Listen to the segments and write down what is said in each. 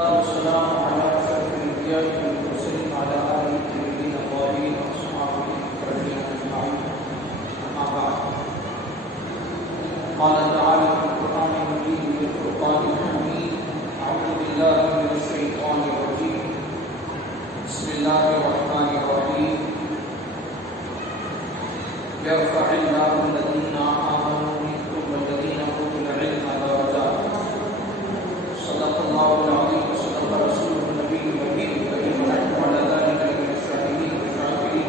والسلام على أشرف الأنبياء والمرسلين وعلى آله الطيبين الطاهرين وأصحابه الكريمين أجمعين. أما بعد، قال تعالى في القرآن المجيد والفرقان الحميد: أعوذ بالله من الشيطان الرجيم، بسم الله الرحمن الرحيم. يرفع الله الذين آمنوا منكم والذين أوتوا العلم درجات. صدق الله العظيم وصدق رسوله النبي الكريم ونحن على ذلك من الشاهدين والشاكرين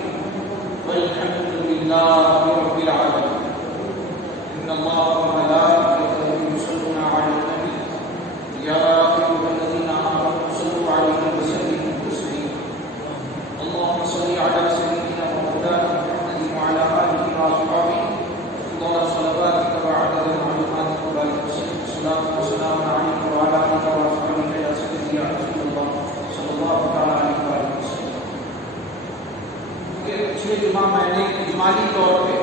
والحمد لله رب العالمين. إن الله وملائكته يصلون على النبي يا أيها الذين آمنوا صلوا عليه وسلموا تسليما. اللهم صل على سيدنا ومولانا محمد وعلى آله وأصحابه أفضل صلواتك وعدد معلوماتك وبارك وسلم. الصلاة والسلام عليك وعلى آلك وأصحابك يا سيدي يا رسول الله صلی اللہ تعالیٰ علیہ وسلم. پچھلے جمعہ میں نے اجمالی طور پہ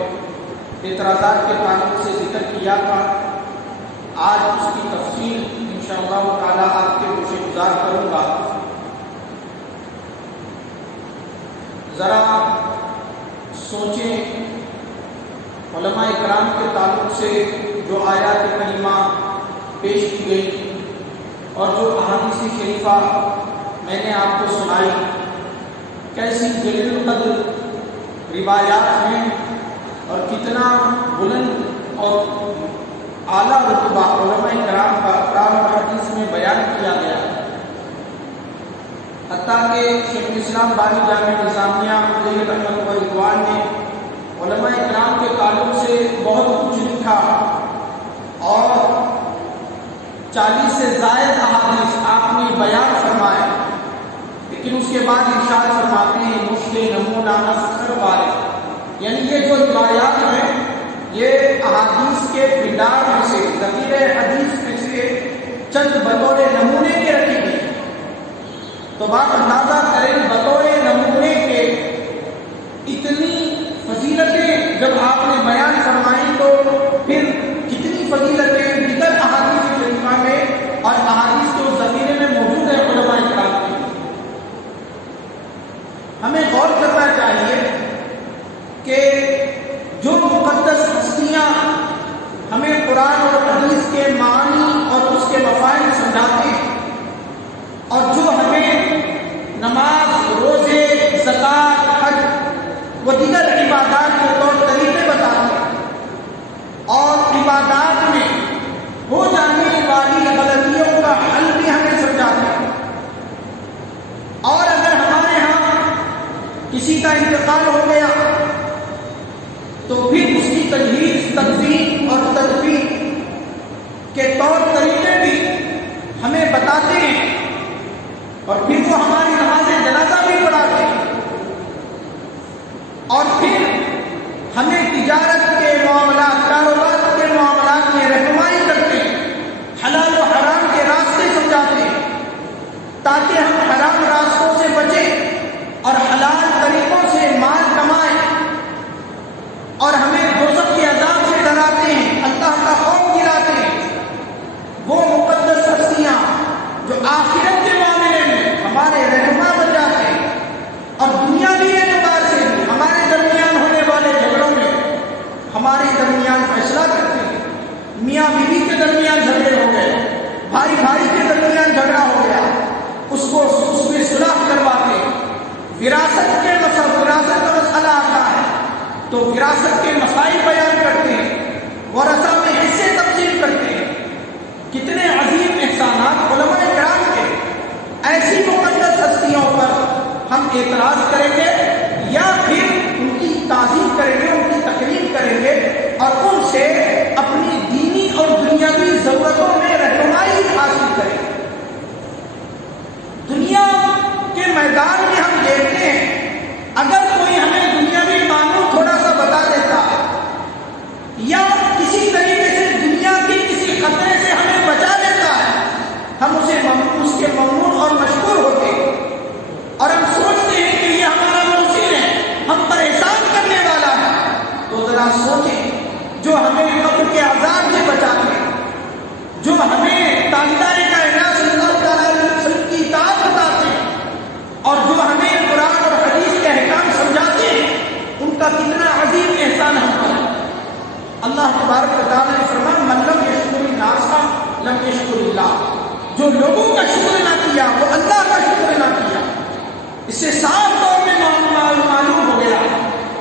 اعتراضات کے تعلق سے ذکر کیا تھا. آج اس کی تفصیل انشاءاللہ تعالیٰ آپ کے گوشے گزار کروں گا. ذرا سوچیں، علماء اکرام کے تعلق سے جو آیات کریمہ پیش کی گئی اور جو احادیث شریفہ میں نے آپ کو سنائی، کیسی جلیل القدر روایات ہیں اور کتنا بلند اور اعلیٰ رتبہ علماء کرام کا قرآن اور حدیث میں بیان کیا گیا. حتیٰ کہ شیخ الاسلام بانی جامع نظامیہ علیہ رحمۃ و رضوان نے علماء کرام کے تعلق سے بہت کچھ لکھا اور 40 سے زائد احادیث آپ نے بیان فرمائے، لیکن اس کے بعد ارشاد فرماتے ہیں مشکل نمونہ اثر والے، یعنی یہ جو روایات ہیں یہ احادیث کے بھنڈار میں سے، ذخیرہ حدیث میں سے چند بطور نمونے کے رکھی گئی. تو آپ اندازہ کریں بطور نمونے کے اتنی فضیلتیں جب آپ نے بیان فرمائی تو پھر کتنی فضیلتیں دیگر احادیث شریفہ میں اور احادیث کے ذخیرے میں موجود ہے علماء کرام کی. ہمیں غور کرنا چاہیے کہ جو مقدس ہستیاں ہمیں قرآن اور حدیث کے معنی اور اس کے مفاہیم سمجھاتے ہیں اور جو ہمیں نماز، روزے، زکوٰۃ، حج و دیگر عبادات کے طور طریقے بتاتے ہیں اور عبادات میں ہو جانے والی غلطیوں کا حل بھی ہمیں سمجھاتے ہیں. اور اگر ہمارے ہاں کسی کا انتقال ہو گیا تو پھر اس کی تجہیز، تدفین اور تدفین کے طور طریقے بھی ہمیں بتاتے ہیں اور پھر وہ ہماری نماز جنازہ بھی پڑھاتے ہیں اور پھر ہمیں تجارت کے معاملات، کاروبار کے معاملات میں رہنمائی کرتے ہیں، حلال و حرام کے راستے سمجھاتے ہیں تاکہ ہم حرام راستوں سے بچیں اور حلال طریقوں سے مال کمائیں، اور ہمیں دوزخ کے عذاب سے ڈراتے ہیں، اللہ کا خوف دلاتے ہیں. وہ مقدس ہستیاں جو آخرت کے معاملے میں ہمارے رہنما بن جاتے ہیں اور دنیاوی اعتبار سے ہمارے درمیان ہونے والے جھگڑوں میں ہمارے درمیان فیصلہ کرتے ہیں. میاں بیوی کے درمیان جھگڑے ہو گئے، بھائی بھائی کے درمیان جھگڑا ہو گیا، اس میں صلح کرواتے ہیں. وراثت کا مسئلہ آتا ہے تو وراثت کے مسائل بیان کرتے ہیں، ورثہ میں حصے تقسیم کرتے ہیں. کتنے عظیم احسانات علماء کرام کے. ایسی مقدس ہستیوں پر ہم اعتراض کریں گے یا پھر ان کی تعظیم کریں گے، ان کی تقریم کریں گے اور ان سے اپنی دینی اور دنیاوی ضرورتوں میں رہنمائی حاصل کریں گے. دنیا کے میدان میں ہم دیکھتے ہیں اگر کوئی ہمیں دنیاوی قانون تھوڑا سا بتا دیتا یا کسی طریقے سے دنیا کے کسی خطرے سے ہمیں بچا لیتا ہے، ہم اس کے ممنون اور مشکور ہوتے ہیں اور ہم سوچتے ہیں کہ یہ ہمارا محسن ہے، ہم پر احسان کرنے والا ہے. تو ذرا سوچیں جو ہمیں لوگوں کا شکر نہ کیا، وہ اللہ کا شکر نہ کیا۔ اس سے صاف طور میں معلوم ہو گیا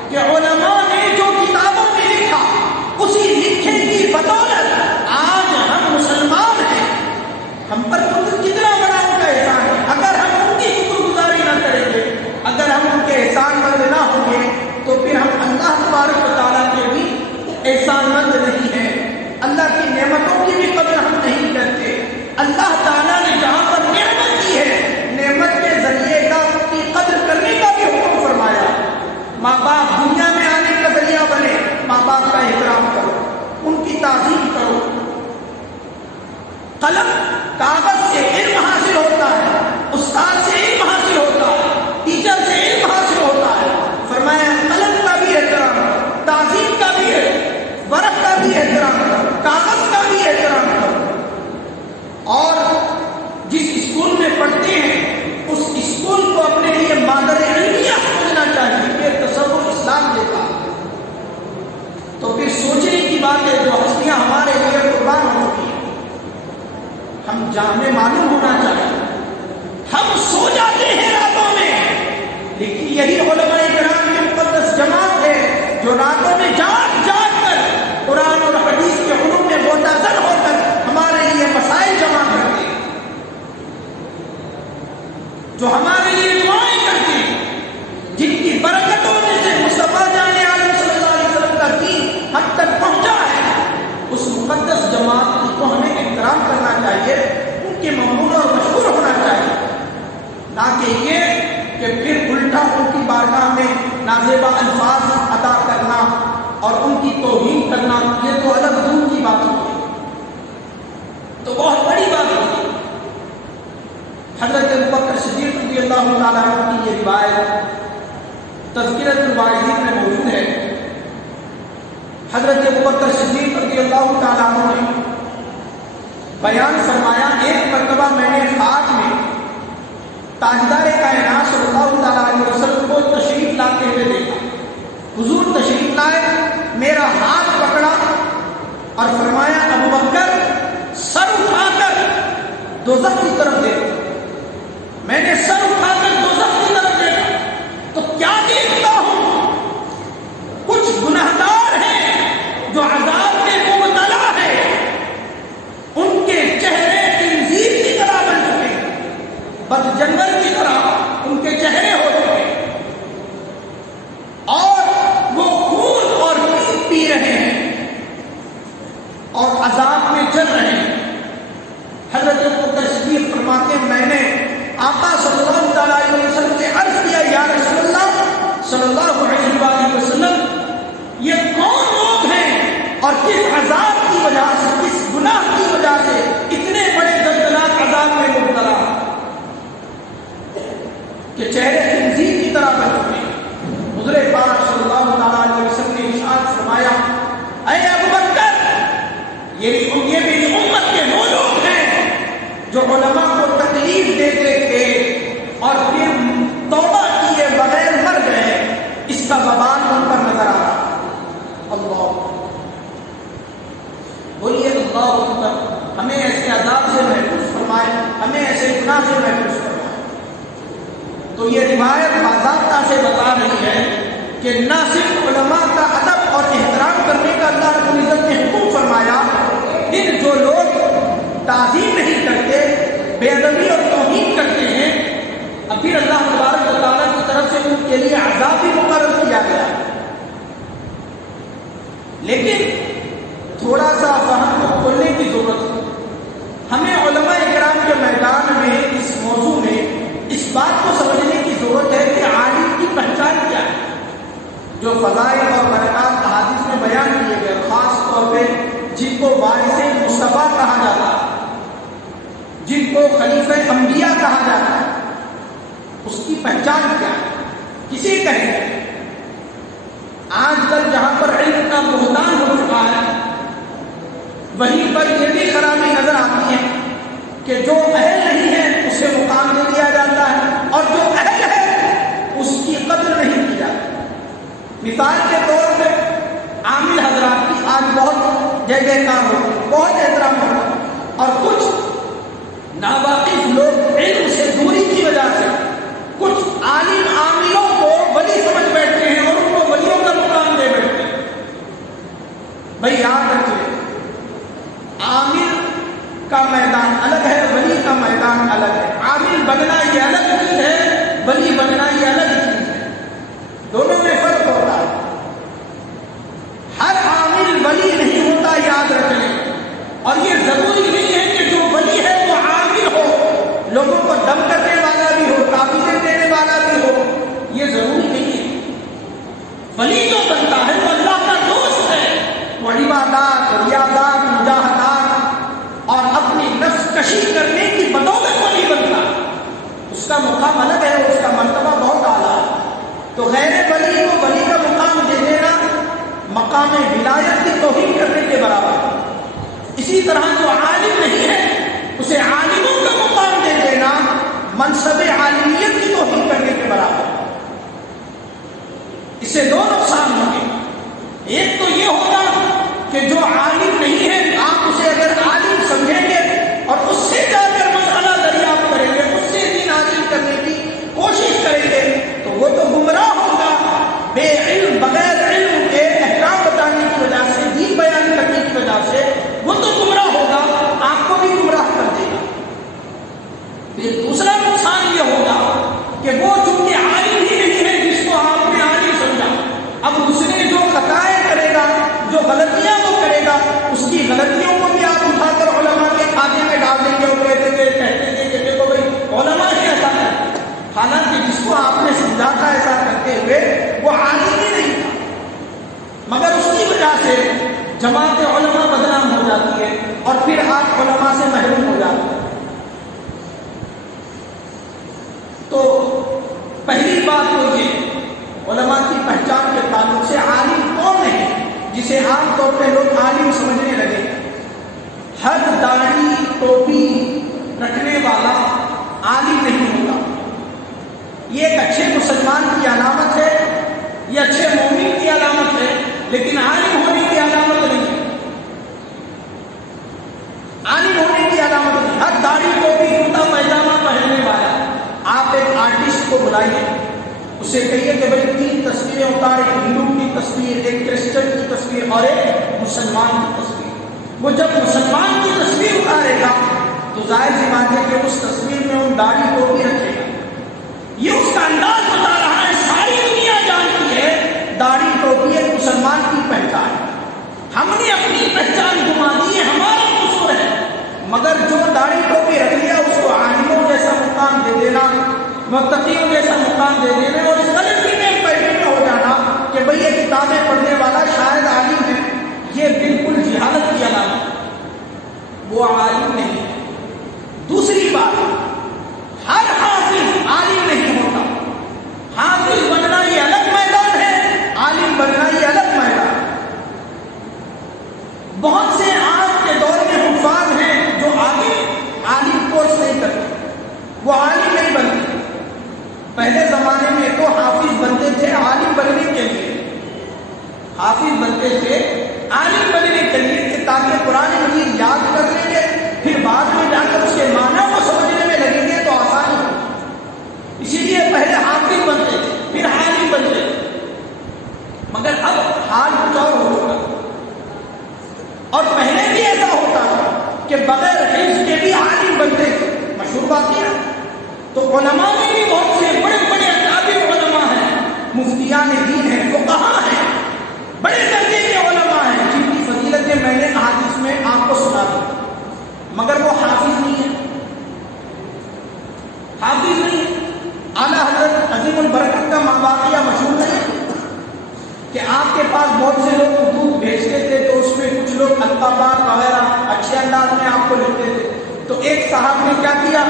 کہ علماء نے جو کتابوں میں لکھا اسی لکھے کی بدولت آج ہم مسلمان ہیں۔ ہم پر کتنا بڑا ان کا احسان ہے۔ اگر ہم ان کی شکر گزاری نہ کریں گے، اگر ہم ان کے احسان مند نہ ہوں گے تو پھر ہم اللہ تبارک و تعالیٰ کے بھی احسان مند نہیں ہیں۔ اللہ کی نعمتوں کی بھی قدر ہم نہیں کرتے۔ اللہ تعالیٰ نے جہاں پر نعمت دی ہے، نعمت کے ذریعے کا کی قدر کرنے کا بھی حکم فرمایا۔ ماں باپ دنیا میں آنے کا ذریعہ بنے، ماں باپ کا احترام کرو، ان کی تعظیم کرو۔ قلم کاغذ سے علم حاصل ہوتا ہے، استاد سے علم حاصل ہوتا ہے، ٹیچر سے علم حاصل ہوتا ہے۔ فرمایا قلم کا بھی احترام کرو، تعظیم کا بھی ہے، ورق کا بھی احترام کرو، کاغذ کا بھی احترام کرو۔ اور جس اسکول میں پڑھتے ہیں اس اسکول کو اپنے لیے مادر علمیہ سمجھنا چاہیے، یہ تصور اسلام دیتا ہے۔ تو پھر سوچنے کی بات ہے جو ہستیاں ہمارے لیے قربان ہو چکی ہیں، ہم جامع معلوم ہونا چاہیے۔ ہم سو جاتے ہیں راتوں میں، لیکن یہی علماء کرام کی مقدس جماعت ہے جو راتوں میں جاگ جاگ کر قرآن اور حدیث کے علوم میں معتزل ہو کر ہمارے لیے مسائل جمع کرتے ہیں، جو ہمارے لیے دعائیں کرتے ہیں، جن کی برکتوں میں سے مصطفیٰ جان عالم صلی اللہ علیہ وسلم کا دین ہم تک پہنچا ہے۔ اس مقدس جماعت کو ہمیں احترام کرنا چاہیے، ان کے ممنون اور مشکور ہونا چاہیے، نہ کہ یہ کہ پھر الٹا ان کی بارگاہ میں نازیبا الفاظ ادا کرنا اور ان کی توہین کرنا، یہ تو الگ دور کی بات ہوتی ہے، تو بہت بڑی بات ہوتی ہے۔ حضرت ابوبکر صدیق رضی اللہ تعالیٰ عنہ کی یہ روایت تذکرۃ الواعظین میں موجود ہے۔ حضرت ابوبکر صدیق رضی اللہ تعالیٰ عنہ نے بیان فرمایا، ایک مرتبہ میں نے خواب میں تاجدار کائنات صلی اللہ تعالیٰ علیہ وسلم کو تشریف لاتے ہوئے دیکھا۔ حضور تشریف لائے، میرا ہاتھ پکڑا اور فرمایا ابوبکر سر اٹھا کر دوزخ کی طرف دیکھو۔ میں نے سر اٹھا کر دوزخ کی طرف دیکھا تو کیا دیکھتا ہوں؟ کچھ گنہگار ہیں جو عذاب میں مبتلا ہے، ان کے چہرے خنزیر کی طرح بن چکے ہیں، بد جنگل کی طرح ان کے چہرے ہو چکے ہیں، اور وہ خون اور پیپ پی رہے ہیں اور عذاب میں چل رہے ہیں۔ حضرت ابوبکر صدیق فرماتے ہیں، میں نے آقا صلی اللہ تعالیٰ علیہ وسلم سے عرض کیا، یا رسول اللہ صلی اللہ علیہ وآلہ وسلم، یہ کون لوگ ہیں اور کس عذاب کی وجہ سے، کس گناہ کی وجہ سے اتنے بڑے دردناک عذاب میں مبتلا کہ چہرے خنزیر کی طرح بن چکے ہیں؟ حضور پاک صلی اللہ تعالیٰ علیہ وسلم نے ارشاد فرمایا، اے ابوبکر، یہ میری امت کے وہ لوگ ہیں جو علماء کو تکلیف دیتے تھے اور پھر توبہ کیے بغیر مر گئے، اس کا وبال ان پر نظر آ رہا۔ اللہ بولیے اللہ اکبر۔ ہمیں ایسے عذاب سے محفوظ فرمائے، ہمیں ایسے گناہ سے محفوظ فرمائے۔ تو یہ روایت باضابطہ سے بتا رہی ہے کہ نہ صرف علماء کا ادب اور احترام کرنے کا اللہ رب العزت نے حکم فرمایا، پھر جو لوگ تعظیم نہیں کرتے، بے ادبی اور توہین کرتے ہیں، اب پھر اللہ تبارک و تعالیٰ کی طرف سے ان کے لیے عذاب بھی مقرر کیا گیا۔ لیکن تھوڑا سا فہم کو کھولنے کی ضرورت ہے۔ ہمیں علماء کرام کے میدان میں اس موضوع میں اس بات کو سمجھنے کی ضرورت ہے کہ عالم کی پہچان کیا ہے۔ جو فضائل اور برکات احادیث میں بیان کیے گئے، خاص طور پہ جن کو وارث مصطفیٰ کہا جاتا ہے، جن کو خلیفہ انبیاء کہا جاتا ہے، اس کی پہچان کیا ہے، کسے کہیں گے؟ آج کل جہاں پر علم کا بہتان ہو چکا ہے، وہیں پر یہ بھی خرابی نظر آتی ہے کہ جو اہل نہیں ہے اسے مقام دے دیا جاتا ہے، اور جو اہل ہے اس کی قدر نہیں کی جاتی۔ مثال کے طور پہ عامل حضرات کی آج بہت جے جے کار ہوتی ہے، بہت احترام ہوتا ہے، اور کچھ ناواقف لوگ علم سے دوری کی وجہ سے کچھ عالم عاملوں کو ولی سمجھ بیٹھتے ہیں اور ان کو ولیوں کا مقام دے بیٹھتے ہیں. بھائی یاد رکھیے، عامل کا میدان الگ ہے، ولی کا میدان الگ ہے. عامل بننا یہ الگ چیز ہے، ولی بننا یہ الگ چیز ہے. دونوں میں فرق ہوتا ہے. ہر عامل ولی نہیں ہوتا، یاد رکھ لیں. اور یہ ضروری نہیں ہے کہ جو ولی ہے وہ عامل ہو، لوگوں کو دم کرنے والا بھی ہو، تعبیریں دینے والا بھی ہو. یہ ضروری نہیں ہے. ولی جو بنتا ہے وہ اللہ کا دوست ہے. وہ عبادات، ریاضات، مجاہدات اور اپنی نفس کشی کرنے کی بدولت ولی بنتا ہے. اس کا مقام الگ ہے، اس کا مرتبہ بہت اعلیٰ ہے. تو غیر ولی کو ولی کا مقام دے دینا مقام ولایت کی توہین کرنے کے برابر ہے. اسی طرح جو عالم نہیں ہے اسے عالموں کا مقام دے دینا منصب عالمیت کی توہین کرنے کے برابر ہے. اس سے دو نقصان ہوں گے. ایک تو یہ ہوگا کہ جو عالم نہیں ہے آپ اسے اگر عالم سمجھیں گے اور اس سے جا کر مسئلہ دریافت کریں گے، اس سے دین حاصل کرنے کی کوشش کریں گے تو وہ تو گمراہ ہوگا. بے علم، بغیر علم کے احکام بتانے کی وجہ سے، دین بیان کرنے کی وجہ سے وہ تو گمراہ ہوگا، آپ کو بھی گمراہ کر دے گا. پھر دوسرا نقصان یہ ہوگا کہ وہ چونکہ عالم ہی نہیں ہے جس کو آپ نے عالم سمجھا، اب اس نے جو خطائیں کرے گا، جو غلطیاں وہ کرے گا، اس کی غلطیوں کو بھی آپ اٹھا کر علماء کے کھاتے میں ڈال دیں گے اور کہتے تھے کہ دیکھو بھائی علماء ہی ایسا کرتے. حالانکہ جس کو آپ نے سمجھا تھا ایسا کرتے ہوئے وہ عالم ہی نہیں تھا، مگر اس کی وجہ سے جماعت علماء بدنام ہو جاتی ہے اور پھر آپ علماء سے محروم ہو جاتے ہیں. تو پہلی بات تو یہ علماء کی پہچان کے تعلق سے عالم کون ہے جسے عام طور پہ لوگ عالم سمجھنے لگے. ہر داڑھی ٹوپی رکھنے والا عالم نہیں ہوتا. یہ ایک اچھے مسلمان کی علامت ہے، یہ اچھے مومن کی علامت ہے، لیکن عالم ہونے کی علامت نہیں ہے. عالم ہونے کی علامت نہیں. ہر داڑھی ٹوپی کرتا پائجامہ پہننے والا آپ ایک آرٹسٹ کو بلائیے، اسے کہیے کہ بھائی 3 تصویریں اتار، ایک ہندو کی تصویر، ایک کرسچن کی تصویر اور ایک مسلمان کی تصویر. وہ جب مسلمان کی تصویر اتارے گا تو ظاہر سی بات ہے کہ اس تصویر میں وہ داڑھی ٹوپی رکھے گا. یہ اس کا انداز بتا رہا ہے. ساری دنیا جانتی ہے داڑھی ٹوپی ایک مسلمان کی پہچان. ہم نے اپنی پہچان گما دی ہے، ہمارا قصور ہے. مگر جو داڑھی ٹوپی رکھ لیا اس کو عالموں جیسا مقام دے دینا، متقیوں جیسا مقام دے دینا اور اس غلطی میں پیٹرن ہو جانا کہ بھئی یہ کتابیں پڑھنے والا شاید عالم ہے، یہ بالکل جہالت کی علامت. وہ عالم نہیں ہے. دوسری بات، ہر حافظ عالم نہیں ہوتا. حافظ بننا یہ الگ میدان ہے، عالم بننا یہ الگ میدان. بہت سے آج کے دور میں حفاظ ہیں جو عالم کورس نہیں کرتے، وہ عالم نہیں بنتے. پہلے زمانے میں تو حافظ بنتے تھے عالم بننے کے لیے، حافظ بنتے تھے عالم بننے کے لیے کہ تاکہ قرآن مجید یاد کر لیں گے، پھر بعد میں جا کر اس کے معنی کو سمجھنے میں لگیں گے تو آسانی ہو. اسی لیے پہلے حافظ بنتے تھے پھر عالم بنتے تھے. مگر اب حال کچھ اور ہو چکا. اور پہلے بھی ایسا ہوتا تھا کہ بغیر حفظ کے بھی عالم بنتے تھے. مشہور بات کیا تو علماء میں بھی بہت سے بڑے بڑے اکابر علماء ہیں، مفتیان دین ہیں، فقہاء ہیں، بڑے درجے کے علماء ہیں جن کی فضیلتیں میں نے احادیث میں آپ کو سنا دی، مگر وہ حافظ نہیں ہے. حافظ نہیں. اعلیٰ حضرت عظیم البرکت کا واقعہ مشہور ہے کہ آپ کے پاس بہت سے لوگ خطوط بھیجتے تھے تو اس میں کچھ لوگ القابات وغیرہ اچھے انداز میں آپ کو لکھتے تھے. تو ایک صاحب نے کیا کیا،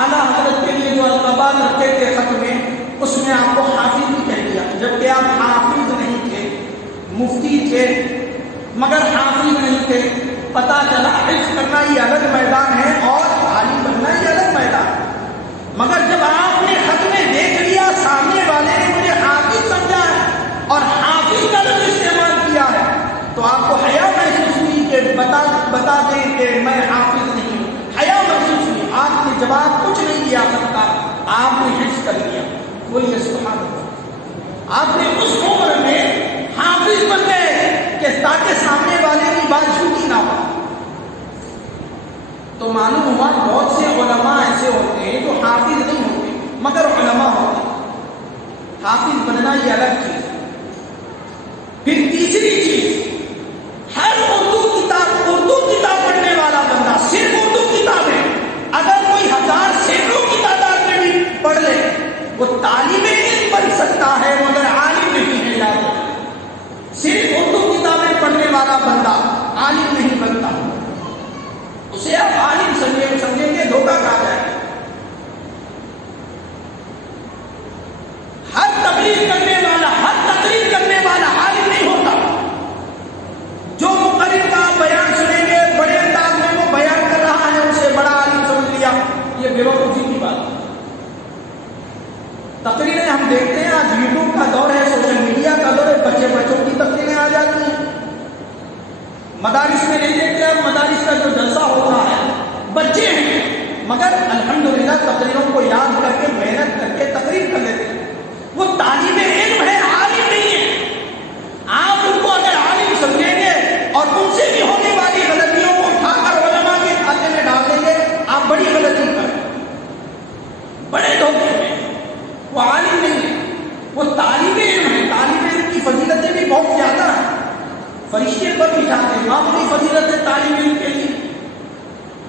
اعلیٰ حضرت کے لیے جو القابات رکھے تھے خط میں، اس میں آپ کو حافظ بھی کہہ دیا، جبکہ آپ حافظ نہیں تھے، مفتی تھے مگر حافظ نہیں تھے. پتہ چلا حفظ کرنا یہ الگ میدان ہے اور عالم بننا یہ الگ میدان ہے. مگر جب آپ نے خط میں دیکھ لیا سامنے والے نے مجھے حافظ سمجھا ہے اور حافظ کا لفظ استعمال کیا ہے تو آپ کو حیا محسوس ہوئی کہ بتا دیں کہ میں حافظ نہیں ہوں. حیا محسوس ہوئی. آپ نے جواب کچھ نہیں کیا سکتا، آپ نے حفظ کر لیا. بولیے سبحان اللہ. آپ نے اس عمر میں حافظ بن گئے کہ تاکہ سامنے والے کی بات جھوٹی نہ ہو. تو معلوم ہوا بہت سے علماء ایسے ہوتے ہیں جو حافظ نہیں ہوتے مگر علماء ہوتے. حافظ بننا یہ الگ چیز. پھر تیسری چیز، ہر اردو کتاب پڑھنے والا بندہ، صرف اردو کتابیں اگر کوئی 1000 سینکڑوں کی تعداد میں بھی پڑھ لے وہ طالب علم بن سکتا ہے مگر عالم نہیں ہے. یاد رکھیں، صرف اردو کتابیں پڑھنے والا بندہ عالم نہیں بنتا. اسے آپ عالم سمجھیں گے دھوکہ کھا جائے گا. ہر تقریر کرنے والا عالم نہیں ہوتا. جو مقرر کا بیان سنیں گے بڑے انداز میں وہ بیان کر رہا ہے اسے بڑا عالم سمجھ لیا، یہ بے وقوفی کی بات ہے. تقریریں ہم دیکھتے ہیں، آج یوٹیوب کا دور ہے، سوشل میڈیا کا دور ہے، بچوں کی تقریریں آ جاتی ہیں. مدارس میں نہیں دیکھتے، اب مدارس کا جو جلسہ ہوتا ہے بچے ہیں مگر الحمدللہ تقریروں کو یاد کر کے محنت کر کے تقریر کر لیتے ہیں. وہ طالب علم ہے، عالم نہیں ہے. آپ ان کو اگر عالم سمجھیں گے اور ان سے بھی ہونے والی غلطیوں کو اٹھا کر علماء کے کھاتے میں ڈال دیں گے آپ بڑی غلطی کریں، بڑے دھوکے میں. وہ عالم نہیں ہے، وہ طالب علم ہے. طالب علم کی فضیلتیں بھی بہت زیادہ ہیں، فرشتے پر بھی جاتے ہیں. معمولی فضیلت ہے طالب علم کے لیے،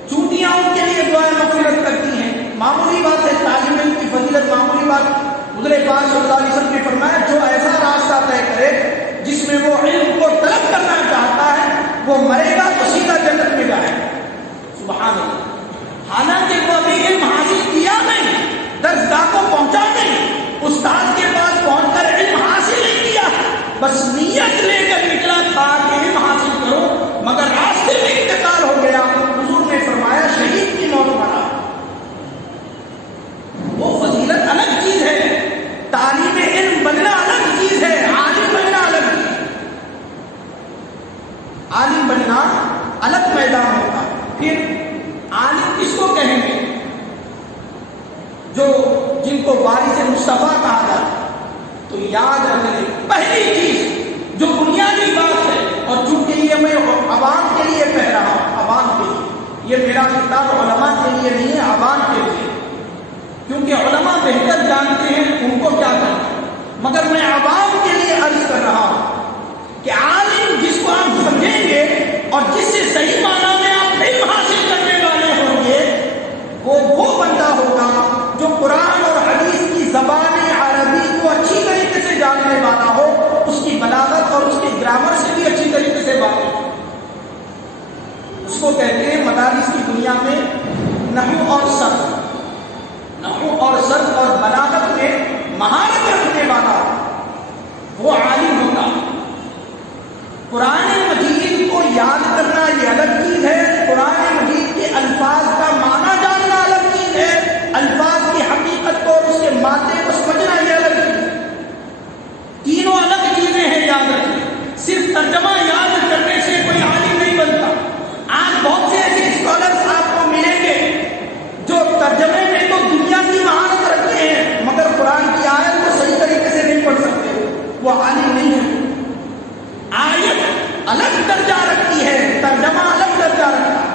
چوٹیاں ان کے لیے دعائیں مغفرت کرتی ہیں. معمولی بات ہے طالب علم کی فضیلت، معمولی بات. حضور پاک صلی اللہ علیہ وسلم نے فرمایا جو ایسا راستہ طے کرے جس میں وہ علم کو طلب کرنا چاہتا ہے وہ مرے گا تو سیدھا جنت میں جائے گا. سبحان اللہ. حالانکہ وہ ابھی علم حاصل کیا نہیں، درسگاہ کو پہنچا نہیں، استاد کے پاس پہنچ کر علم حاصل نہیں کیا، بس نیت لے کر نکلا تھا کہ علم حاصل کرو مگر راستے میں انتقال ہو گیا. حضور نے فرمایا شہید کی موت مرا. وہ فضیلت الگ چیز ہے، طالب علم بننا الگ چیز ہے، عالم بننا الگ چیز ہے. عالم بننا الگ میدان ہوتا. پھر عالم کس کو کہیں گے؟ جن کو وارث مصطفیٰ کہا جاتا ہے. تو یاد رکھیں پہلی چیز جو بنیادی بات ہے، اور چونکہ یہ میں عوام کے لیے کہہ رہا ہوں، عوام کے لیے، یہ میرا خطاب علماء کے لیے نہیں ہے، عوام کے لیے، کیونکہ علماء بہتر جانتے ہیں ان کو کیا کرنا ہے. مگر میں عوام کے لیے عرض کر رہا ہوں کہ عالم جس کو آپ سمجھیں گے اور جس سے صحیح معنی میں آپ علم حاصل کرنے والے ہوں گے وہ بندہ ہوگا جو قرآن اور حدیث کی زبان عربی کو اچھی طریقے سے جاننے والا ہو، اس کی بلاغت اور اس کے گرامر سے بھی اچھی طریقے سے واقف ہو. اس کو کہتے ہیں مدارس کی دنیا میں نحو اور صرف اور بلاغت میں مہارت رکھنے والا وہ عالم ہوتا. قرآن مجید کو یاد کرنا یہ الگ چیز ہے، قرآن مجید کے الفاظ کا معنی جاننا الگ چیز ہے، الفاظ کی حقیقت کو اور اس کے مادے کو سمجھنا یہ الگ چیز ہے. تینوں الگ چیزیں ہیں، یاد رکھیں. صرف ترجمہ یاد کرنے سے کوئی عالم نہیں بنتا. آج بہت سے ایسے اسکالرس آپ کو ملیں گے جو ترجمے میں تو دنیا کی مہارت رکھتے ہیں مگر قرآن کی آیت کو صحیح طریقے سے نہیں پڑھ سکتے، وہ عالم نہیں ہے. آیت الگ درجہ رکھتی ہے، ترجمہ الگ درجہ رکھتا ہے.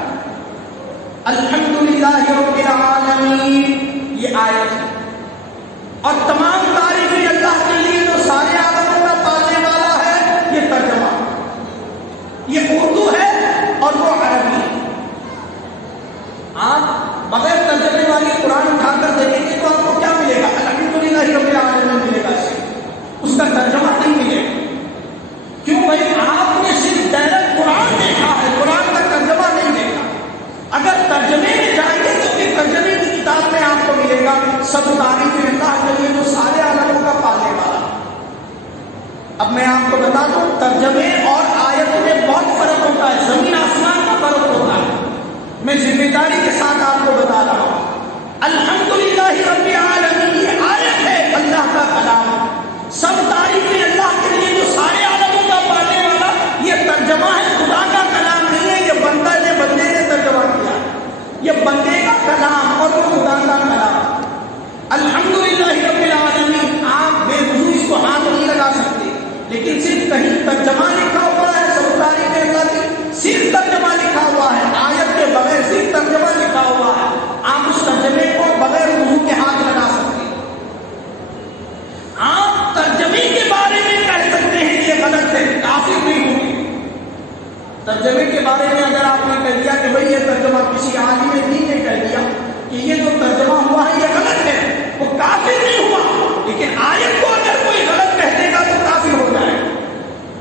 الحمدللہ رب العالمین یہ آیت ہے، اور تمام تعریفیں اللہ کے لیے جو سارے عالموں کا پالنے والا ہے یہ ترجمہ. یہ اردو ہے اور وہ عربی ہے. آپ بغیر ترجمے والی قرآن اٹھا کر دیکھیں گے تو آپ کو کیا ملے گا؟ الحمدللہ رب العالمین ملے گا، اس کا ترجمہ نہیں ملے گا. کیوں بھائی؟ آپ نے صرف ڈائریکٹ قرآن دیکھا ہے، قرآن کا ترجمہ نہیں دیکھا. اگر ترجمے میں جائیں گے تو پھر ترجمے کی کتاب میں آپ کو ملے گا سب تعریف اللہ کے لیے جو سارے عالموں کا پالنے والا. اب میں آپ کو بتا دوں ترجمے اور آیت میں بہت فرق ہوتا ہے، زمین آسمان کا فرق ہوتا ہے. میں ذمہ داری کے ساتھ آپ کو بتا رہا ہوں. الحمدللہ رب العالمین یہ آیت ہے، اللہ کا کلام. سب تعریفیں اللہ کے لیے جو سارے عالموں کا پالنے والا، یہ ترجمہ ہے، خدا کا کلام نہیں ہے. یہ بندے نے ترجمہ کیا، یہ بندے کا کلام. اور وہ خدا کا کلام. الحمدللہ رب العالمین. آپ بے وضو اس کو ہاتھ نہیں لگا سکتے، لیکن صرف کہیں ترجمہ لکھا ہوا ہے سرکاری کے اللہ، صرف ترجمہ لکھا ہوا ہے، آیت کے بغیر صرف ترجمہ لکھا ہوا ہے، آپ اس ترجمے کو بغیر وضو کے ہاتھ لگا سکتے ہیں. آپ ترجمے کے بارے میں کہہ سکتے ہیں یہ غلط ہے، کافر نہیں ہوگی. ترجمے کے بارے میں اگر آپ نے کہہ دیا کہ بھئی یہ ترجمہ کسی عالم دین نے کہہ دیا کہ یہ جو ترجمہ ہوا ہے یہ غلط ہے، وہ کافر نہیں ہوا. لیکن آیت کو اگر کوئی غلط کہہ دے گا تو کافر ہو جائے،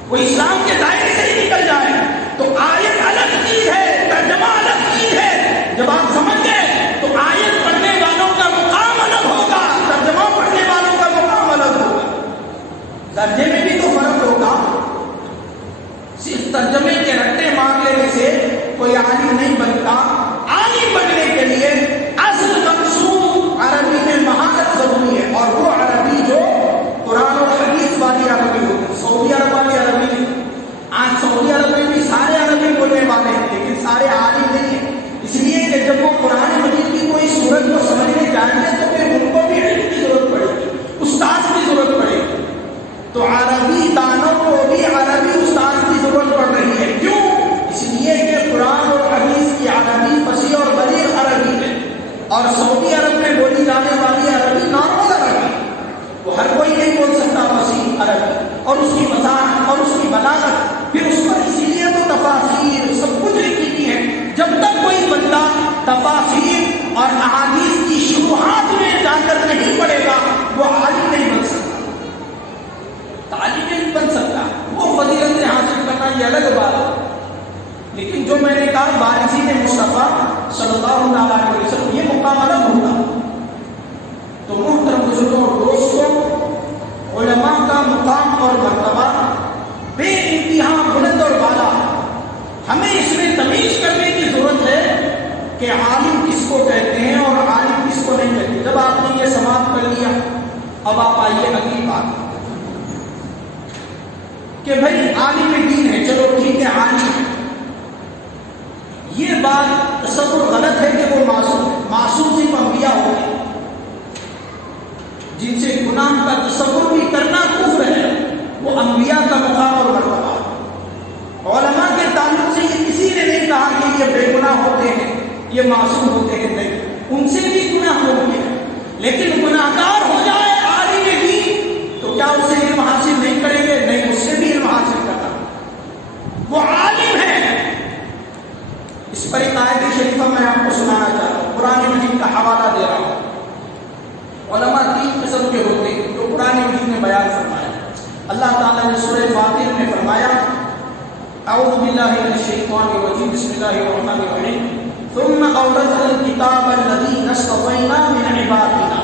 وہ اسلام کے دائرے سے ہی نکل جائے. تو آیت الگ چیز ہے، ترجمہ الگ چیز ہے. جب آپ سمجھ گئے تو آیت پڑھنے والوں کا مقام الگ ہوگا، ترجمہ پڑھنے والوں کا مقام الگ ہوگا. درجے میں بھی تو فرق ہوگا. صرف ترجمے کے رٹے مار لینے سے کوئی عالم نہیں بنتا. عالم بننے کے لیے اصل مقصود عربی میں مہارت ضروری ہے، اور وہ عربی جو قرآن اور حدیث والی عربی ہوگی. سعودی عرب والی عربی نہیں. آج سعودی عرب میں بھی سارے عربی بولنے والے ہیں، لیکن سارے عالم نہیں ہیں. اس لیے کہ جب وہ قرآن مجید کی کوئی سورت کو سمجھنے جائیں گے تو پھر ان کو بھی علم کی ضرورت پڑے گی، استاد کی ضرورت پڑے گی. تو عربی دانوں کو بھی عربی استاد کی ضرورت پڑ رہی ہے. کیوں؟ اس لیے کہ قرآن اور حدیث کی عربی فصیح اور بلیغ عربی ہے، اور سعودی عرب میں بولی جانے والی عربی نارمل عربی. وہ ہر کوئی نہیں بول سکتا فصیح عربی، اور اس کی وضاحت اور اس کی بلاغت، پھر اس پر اسی لیے تو تفاسیر سب کچھ لکھی کی ہے. جب تک کوئی بندہ تفاسیر اور احادیث کی شروحات میں جا کر نہیں پڑے گا وہ عالم نہیں بن سکتا، عالم نہیں بن سکتا. وہ فضیلت حاصل کرنا یہ الگ بات ہے. لیکن جو میں نے کہا بارزین مصطفیٰ صلی اللہ علیہ وسلم، یہ مقام الگ ہوگا. تو محترم بزرگوں اور دوستوں، علماء کا مقام اور مرتبہ بے انتہا بلند اور بالا. ہمیں اس میں تمیز کرنے کی ضرورت ہے کہ عالم کس کو کہتے ہیں اور عالم کس کو نہیں کہتے. جب آپ نے یہ سماعت کر لیا، اب آپ آئیے اگلی بات کہ بھائی عالم دین ہے، چلو ٹھیک ہے عالم ہے. یہ بات تصور غلط ہے کہ وہ معصوم ہے. معصوم صرف انبیاء ہوتے ہیں جن سے گناہ کا تصور بھی کرنا کفر ہے. وہ انبیاء کا مقام اور مرتبہ. علماء کے تعلق سے یہ کسی نے نہیں کہا کہ یہ بے گناہ ہوتے ہیں، یہ معصوم ہوتے ہیں. نہیں، ان سے بھی گناہ ہوتے ہیں، لیکن گناہگار ہو جائے عالم دین تو کیا اس سے علم حاصل نہیں کریں گے؟ نہیں، اس سے بھی علم حاصل کرنا. وہ عالم ہے. اس پر ایک آیت شریفہ میں آپ کو سنانا چاہتا ہوں، قرآن مجید کا حوالہ دے رہا ہوں. علماء تین قسم کے ہوتے ہیں جو قرآن مجید میں بیان فرمایا. اللہ تعالیٰ نے سورہ فاطر میں فرمایا اعوذ باللہ من الشیطان الرجیم بسم اللہ الرحمن الرحیم ثم اورثنا الکتاب الذین اصطفینا من عبادنا.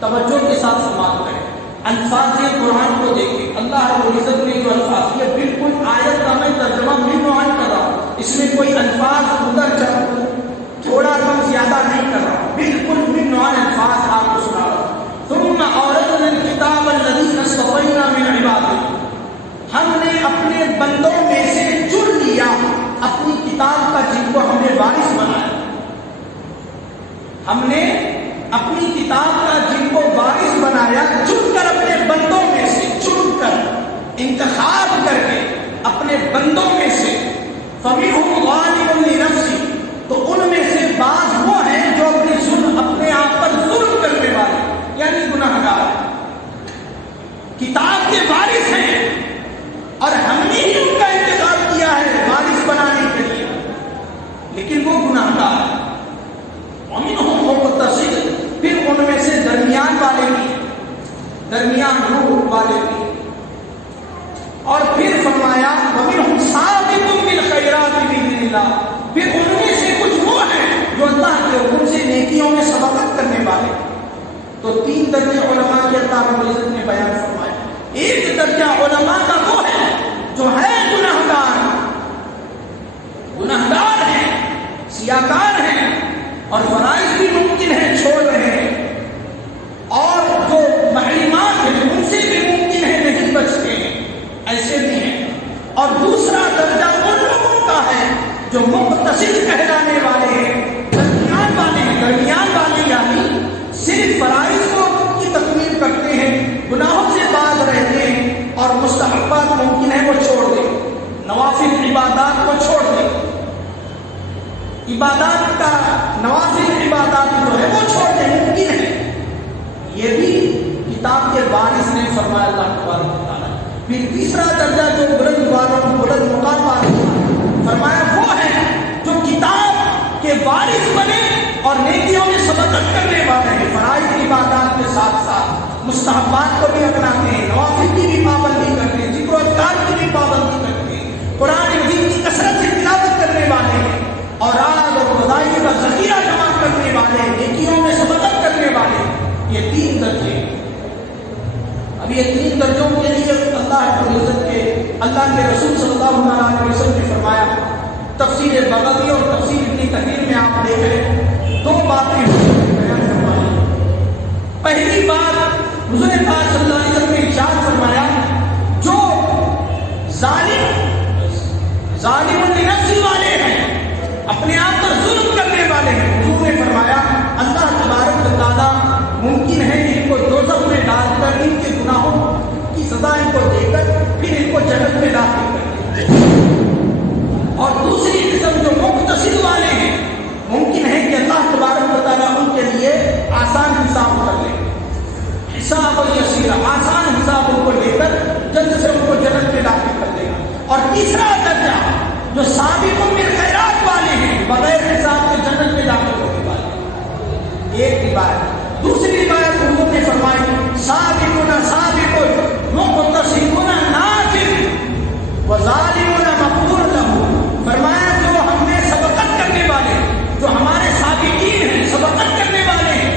توجہ کے ساتھ سماعت کریں. الفاظ قرآن کو دیکھیں. اللہ رب العزت نے جو الفاظ، یہ بالکل آیت کا میں ترجمہ من نوعان کر رہا ہوں، اس میں کوئی الفاظ ادھر تھوڑا کم زیادہ نہیں کر رہا ہوں، بالکل من نوعان الفاظ آپ کو سنا رہا ہوں. ثم اورثنا الکتاب الذین اصطفینا من عبادنا. ہم نے اپنے بندوں میں سے چن لیا اپنی کتاب کا جن کو ہم نے وارث بنایا. ہم نے اپنی کتاب کا جن کو وارث بنایا، چن کر اپنے بندوں میں سے، چن کر انتخاب کر کے اپنے بندوں میں سے. فَمِنْهُمْ ظَالِمٌ لِنَفْسِهِ. تو ان میں سے بعض وہ ہیں جو اپنے آپ پر ظلم کرنے والے، یعنی گناہگار، کتاب کے وارث ہیں، اور ہم نے ہی ان کا انتخاب کیا ہے وارث بنانے کے لیے، لیکن وہ گناہگار ہے. وَمِنْهُمْ مُقْتَصِدٌ. پھر ان میں سے درمیان والے بھی، درمیان روح والے بھی. اور پھر فرمایا وَمِنْهُمْ سَابِقٌ بِالْخَيْرَاتِ بِإِذْنِ اللَّهِ. پھر ان میں سے کچھ وہ ہیں جو اللہ کے حکم سے نیکیوں میں سبقت کرنے والے. تو تین درجے علماء کے اللہ رب العزت نے بیان فرمایا. ایک درجہ علماء کا وہ ہے جو ہے گناہگار، گناہگار ہیں، سیاکار ہیں، اور فرائض بھی ممکن ہے چھوڑ رہے ہیں، اور جو محرمات ہیں ان سے بھی ممکن ہے نہیں بچتے ہیں، ایسے بھی ہیں. اور دوسرا درجہ ان لوگوں کا ہے جو مقتصد کہلانے والے ہیں، درمیان والے ہیں. عبادات کا نوافل عبادات جو ہے وہ چھوڑ دیں، ممکن ہے. یہ بھی کتاب کے وارث نے فرمایا اللہ تبارک و تعالیٰ. پھر تیسرا درجہ جو بلند والوں بلند مقام والوں فرمایا وہ ہے جو کتاب کے وارث بنے اور نیکیوں میں سبقت کرنے والے ہیں. فرائض عبادات کے ساتھ ساتھ مستحبات کو بھی اپناتے ہیں، نوافل کی بھی پابندی کرتے ہیں، ذکر و اذکار کی بھی پابندی کرتے ہیں، قرآن مجید کی کثرت سے تلاوت کرنے والے ہیں، اور آج اور فضائل کا ذخیرہ جمع کرنے والے، نیکیوں میں سبقت کرنے والے. یہ 3 درجے. اب یہ 3 درجوں کے لیے اللہ رب العزت کے اللہ کے رسول صلی اللہ علیہ وسلم نے فرمایا. تفسیر بغوی اور تفسیر ابن کثیر میں آپ دیکھیں 2 باتیں بیان فرمائی. پہلی بات حضور پاک صلی اللہ علیہ وسلم نے ارشاد فرمایا جو ظالم لنفس والے ہیں، اپنے آپ پر ظلم کرنے والے ہیں، حضور نے فرمایا اللہ تبارک و تعالیٰ ممکن ہے ان کو دوزخ میں ڈال کر ان کے گناہوں کی سزا ان کو دے کر پھر ان کو جنت میں داخل کر دے. اور دوسری قسم جو مقتصد والے ہیں، ممکن ہے کہ اللہ تبارک و تعالیٰ ان کے لیے آسان حساب کر لے، حساب و یسیر، آسان حساب ان کو لے کر جلد سے ان کو جنت میں داخل کر دے گا. اور تیسرا درجہ جو سابقون بالخیرات والے ہیں، بغیر حساب کے جنت میں داخل ہونے والے. ایک روایت. دوسری روایت حضور نے فرمائی سابقون سابقون مقتصدون ناجر وظالمون مغفور لهم. فرمایا جو ہم نے سبقت کرنے والے، جو ہمارے سابقین ہیں، سبقت کرنے والے ہیں،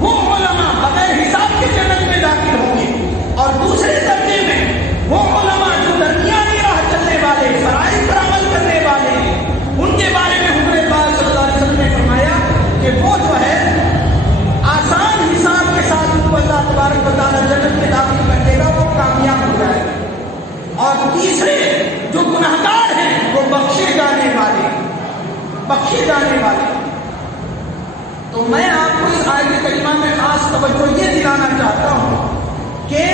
وہ علماء بغیر حساب کے جنت میں داخل ہوں گے. اور دوسرے درجے میں وہ علماء جو درمیانی راہ چلنے والے، فرائض پر عمل کرنے والے ہیں، ان کے بارے میں حضور پاک صلی اللہ علیہ وسلم نے فرمایا کہ وہ جو ہے آسان حساب کے ساتھ ان کو اللہ تبارک و تعالیٰ جنت میں داخل کر دے گا، وہ کامیاب ہو جائے گا. اور تیسرے جو گنہگار ہیں وہ بخشے جانے والے. تو میں آپ کو اس آیت کریمہ میں خاص توجہ یہ دلانا چاہتا ہوں کہ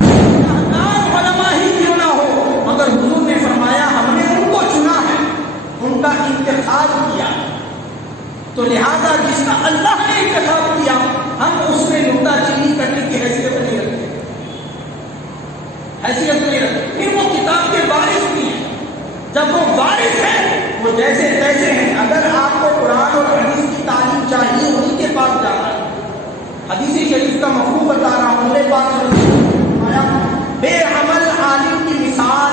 گنہگار علماء ہی کیوں نہ ہو، مگر حضور نے فرمایا ہم نے ان کو چنا ہے، ان کا انتخاب کیا. تو لہذا جس کا اللہ نے انتخاب کیا ہم اس میں نکتہ چینی کرنے کی حیثیت نہیں رکھتے. پھر وہ کتاب کے وارث بھی ہیں. جب وہ وارث ہیں وہ جیسے تیسے ہیں. اگر آپ کو قرآن اور حدیث کی تعلیم چاہیے انہیں کے پاس جانا ہے. حدیث شریف کا مفہوم بتا رہا ہوں. میرے پاس بے عمل عالم کی مثال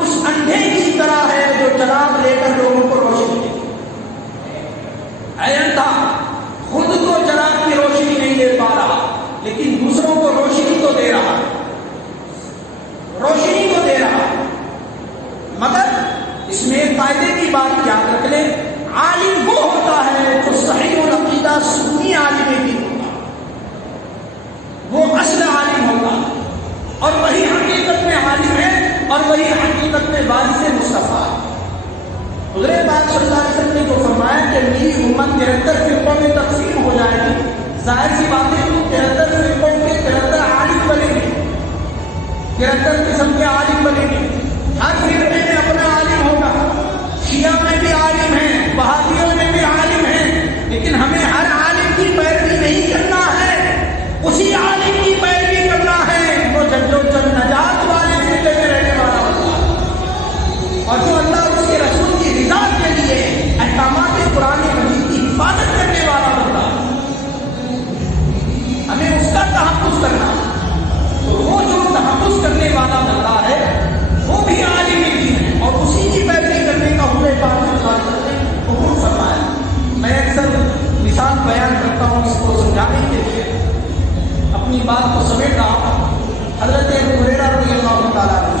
اس اندھے کی طرح ہے جو چراغ لے کر لوگوں کو روشنی دے. اندھا خود تو چراغ کی روشنی نہیں دے پا رہا لیکن دوسروں کو روشنی تو دے رہا ہے، مگر اس میں ایک فائدے کی بات یاد رکھ لیں، عالم وہ ہوتا ہے جو صحیح العقیدہ سنی عالم بھی ہوتا، وہ اصل عالم ہوتا، اور وہی حقیقت میں عالم ہے اور وہی حقیقت میں وارث مصطفیٰ. حضور پاک صلی اللہ علیہ وسلم نے جو فرمایا کہ میری امت 73 فرقوں میں تقسیم ہو جائے گی، ظاہر سی بات ہے 73 فرقوں کے 73 عالم بنے گے، 73 قسم کے عالم بنے گے. ہر فرقے میں اپنا عالم ہوگا. شیعہ میں بھی عالم ہیں، وہابیوں میں بھی عالم ہیں، لیکن ہمیں ہر عالم کی پیروی نہیں کرنا ہے، اسی عالم کی پیروی کرنا ہے وہ جو نجات والے فرقے میں رہنے والا ہوگا اور جو اللہ اس کے رسول کی رضا کے لیے احکامات قرآن مجید کی حفاظت کرنے والا ہوگا. ہمیں اس کا تحفظ کرنا. تو وہ جو تحفظ کرنے والا بندہ ہے وہ بھی عالم دین ہے اور اسی کی پیروی کرنے کا حضور پاک صلی اللہ علیہ وسلم نے حکم فرمایا. میں اکثر مثال بیان کرتا ہوں اس کو سمجھانے کے لیے، اپنی بات کو سمیٹ رہا ہوں. حضرت ابو ہریرہ رضی اللہ تعالیٰ عنہ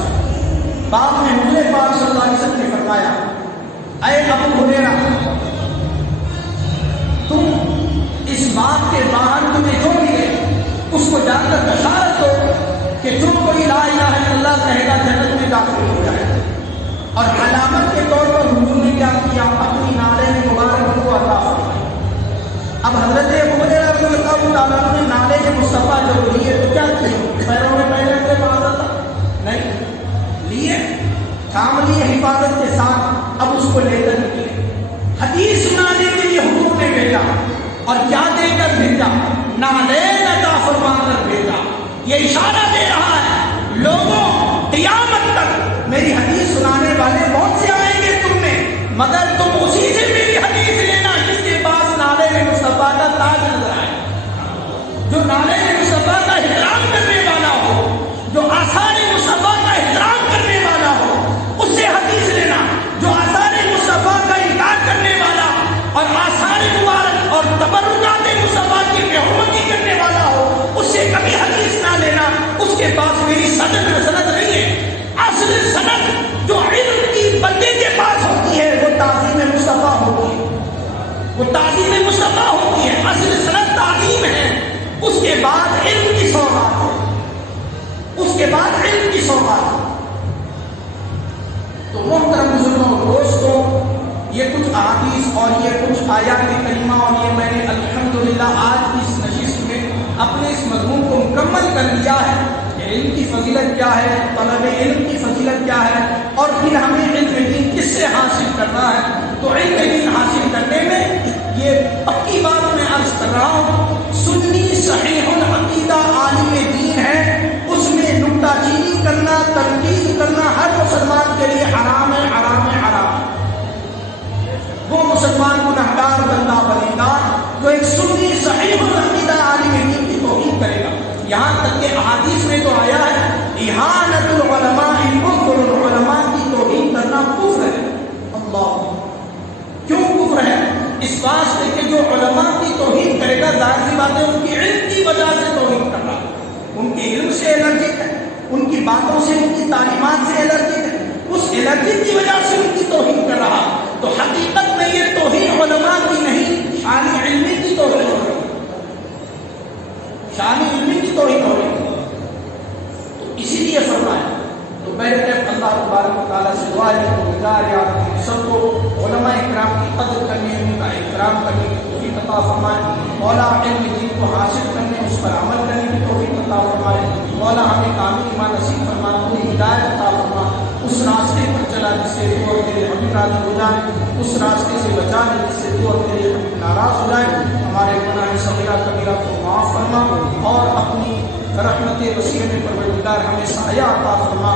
باب میں حضور پاک صلی اللہ علیہ وسلم نے فرمایا اے ابو ہریرہ تم اس بات کے باہر تمہیں جو ملے اس کو جان کر بشارت دو کہ جو کوئی لا الہ الا اللہ کہے گا جنت میں داخل ہو جائے. اور علامت کے طور پر حضور نے کیا کیا؟ اپنی نالے مبارک کو عطا فرمائی. اب حضرت ابو ہریرہ رضی اللہ تعالیٰ عنہ نے نالے مصطفیٰ جب لیے تو کیا کیے؟ پیروں میں پہلے سے باندھا تھا نہیں لیے، تھام لیے حفاظت کے ساتھ. اب اس کو لے کر نکلے. حدیث سنانے کے لیے حضور نے بھیجا، اور کیا دے کر بھیجا؟ نالین عطا فرما کر بھیجا۔ یہ اشارہ دے رہا ہے لوگوں قیامت تک میری حدیث سنانے والے بہت سے آئیں گے تم میں، مگر تم اسی سے میری حدیث لینا جس کے پاس نالین مصطفیٰ کا تاج نظر آئے، جو نالین مصطفیٰ کا احترام کرنے والا ہو، جو آثار مصطفیٰ کا احترام کرنے والا ہو، اس سے حدیث لینا۔ جو آثار مصطفیٰ کا انکار کرنے والا اور آثار مبارک اور تبرکات مصطفیٰ کی بےحرمتی کرنے والا ہو، اس سے کبھی حدیث نہ لینا، اس کے پاس میری سند نہیں ہے۔ اصل سند جو علم کی بندے کے پاس ہوتی ہے وہ تعظیم مصطفیٰ ہوتی ہے، وہ تعظیم مصطفیٰ ہوتی ہے۔ اصل سند تعظیم ہے، اس کے بعد علم کی سوغات ہے، اس کے بعد علم کی سوغات ہے۔ تو محترم بزرگوں اور دوستوں، یہ کچھ احادیث اور یہ کچھ آیات کریمہ، اور یہ میں نے الحمدللہ آج کی اس نشست میں اپنے اس مضمون کو مکمل کر لیا ہے کہ علم کی فضیلت کیا ہے، طلب علم کی فضیلت کیا ہے، اور پھر ہمیں علم دین کس سے حاصل کرنا ہے۔ تو علم دین حاصل کرنے میں یہ پکی بات میں عرض کر رہا ہوں، سنی صحیح العقیدہ عالم دین ہے، اس میں نکتہ چینی کرنا، تنقید کرنا ہر مسلمان کے لیے حرام ہے، حرام ہے، حرام ہے۔ وہ مسلمان گنہگار بندہ بنے گا جو ایک سنی صحیح العقیدہ عالم دین کی توہین کرے گا۔ یہاں تک کہ احادیث میں تو آیا ہے اہانت العلماء کفر، العلماء کی توہین کرنا کفر ہے۔ اللہ، کیوں کفر ہے؟ اس واسطے کہ جو علماء کی توہین کرے گا، ظاہر سی بات ہے ان کی علم کی وجہ سے توہین کر رہا ہے، ان کے علم سے الرجک ہے، ان کی باتوں سے، ان کی تعلیمات سے الرجک ہے، اس الرجی کی وجہ سے ان کی توہین کر رہا۔ تو حقیقت میں یہ توہین علماء کی نہیں، شان علمی کی توہین ہو رہی ہے، شان علمی کی توہین ہو رہی ہے۔ تو اسی لیے فرمایا، تو میرے طرف اللہ تبارک و تعالیٰ سے دعا ہے کہ آپ سب کو علماء اکرام کی قدر کرنے، ان کا احترام کرنے کی توفیق عطا فرمائے۔ مولا علم دین کو حاصل کرنے، اس پر عمل کرنے کی توفیق عطا فرمائے۔ مولا ہمیں کامل ایمان نصیب فرما، پوری ہدایت عطا فرما، اس راستے پر چلا جس سے تو اور تیرے حبیب راضی ہو جائے، اس راستے سے بچا لے جس سے تو اور تیرے حبیب ناراض ہو جائے۔ ہمارے گناہ صغیرہ کبیرہ کو معاف فرما، اور اپنی رحمت وسیع میں پروردگار ہمیں سایہ عطا فرما۔